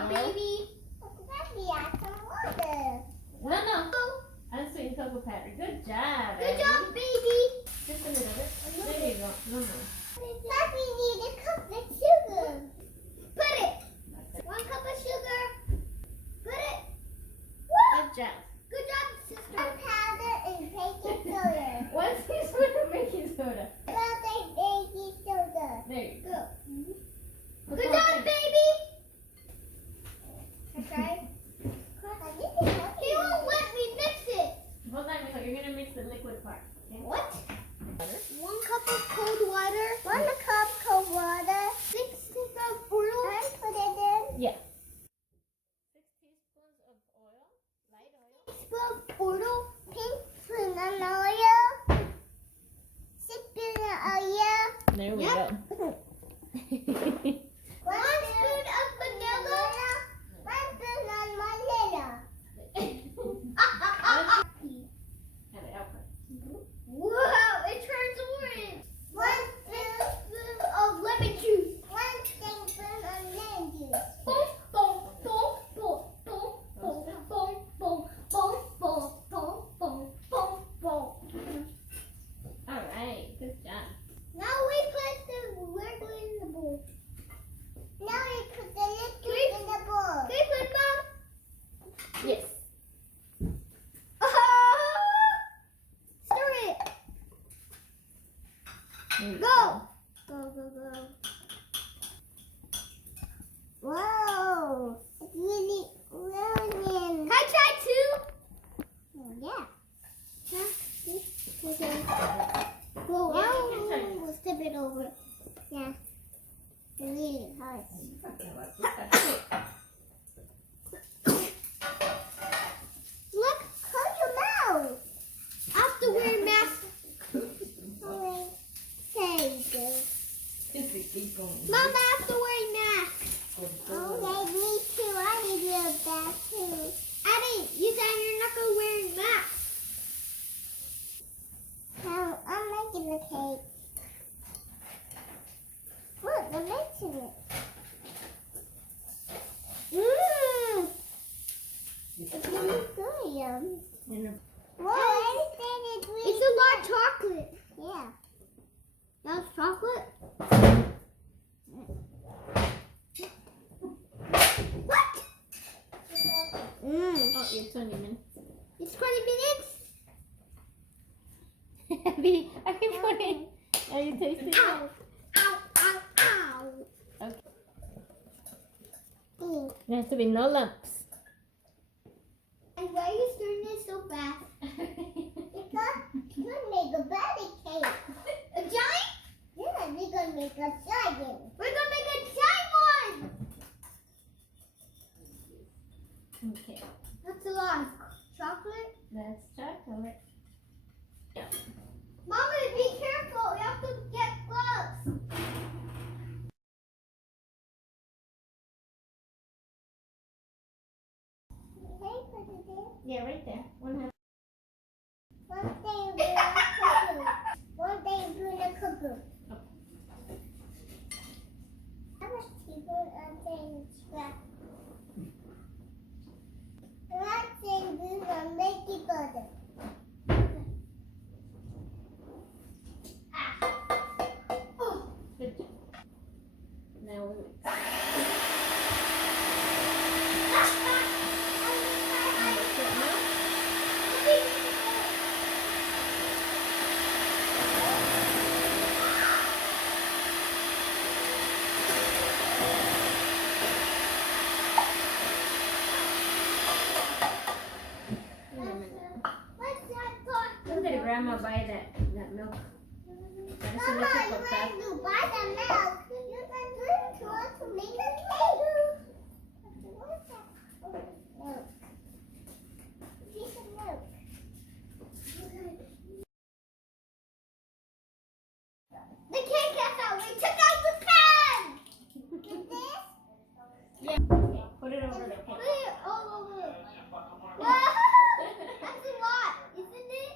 job, baby. No. Unsweetened cocoa powder. Good job. Good job, baby. Just a little bit. There you go. No more. Papi need a cup of sugar. Put it. 1 cup of sugar. Put it. Good job. Good job, sister. Powder and baking soda. 1 teaspoon of baking soda. Baking soda. There you go. Good job, baby. Okay. He won't let me mix it. Hold on, Nicole. You're gonna mix the liquid part. Okay? What? 1 cup of cold water. 1 cup cold water. 6 teaspoons of oil. And put it in. Yeah. 6 teaspoons of oil. Light oil. 6 teaspoons of oil. Pink spoon of oil. 6 spoons of oil. There we Yep. go. 1 spoon of vanilla. 1 spoon of vanilla. Have it out. Whoa, it turns orange. 1 tablespoon of lemon juice. 1 tablespoon of lemon juice. Boom, boom, boom, boom, boom, boom, boom, boom, boom, boom, boom, boom, boom, boom. All right. Good job. Now we put the liquid in the bowl. Now we put the liquid in the bowl. Can we put them? Yes. Stir it. There you Go. Go, go, go. Whoa. It's really rolling. Can I try too? Oh, yeah. Okay. Whoa, Yeah, you can try. we'll step it over. Yeah. It's really hard. Look, close your mouth. I have to wear a mask. Keep going. Mom, I have to wear a mask. Okay, me too. I need to wear a mask too. Addie, you said you're not going to wear a mask. I'm making the cake. Look, I'm mixing it. Mmm. It's really good. Whoa, everything is really It's a lot of chocolate. Yeah. That's chocolate? What? Oh, yeah, 20 minutes. It's 20 minutes? I can put it. Are you tasting Ow, it? ow, ow, ow. Okay. Mm. There has to be no lumps. And why are you stirring it so fast? Because we're gonna make a birthday cake. A giant? Yeah, we're gonna make a giant. We're gonna make a giant one! Okay. That's a lot of chocolate. That's chocolate. Yeah. Mama, be careful. You have to get gloves. Yeah, right there. One One day we're gonna cook them. How much people are saying scrap? I'm saying we're gonna make it butter. Good job. Now we mix. When did Grandma buy that milk? That is in the Mama, chocolate you cup. went to buy the milk. You can do it to us to make a cake. What's that? Oh, milk. Piece of milk. The cake is out. We took out the pan. With this? Yeah. Okay. Put it over the Put cake. it all over. Wow. That's a lot, isn't it?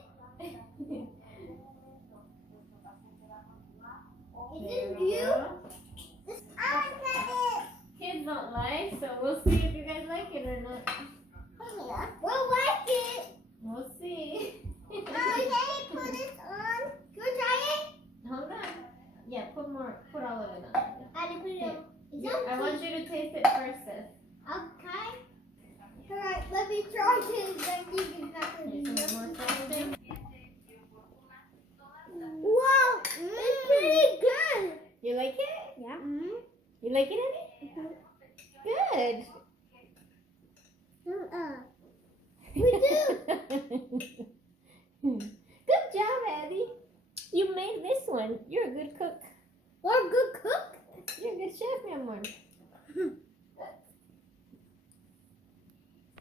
don't like, so we'll see if you guys like it or not. Yeah. We'll like it. We'll see. Can I put it on? Can we try it? Hold on. Yeah, put all of it on. I didn't put it on. I want you to taste it first, sis. Okay. Alright, let me try this. Then you can have Here's some more frosting. Wow, it's pretty good. You like it? Yeah. You like it, Eddie? Good. We do. Good job, Eddie. You made this one. You're a good cook. We're a good cook. You're a good chef, my amor.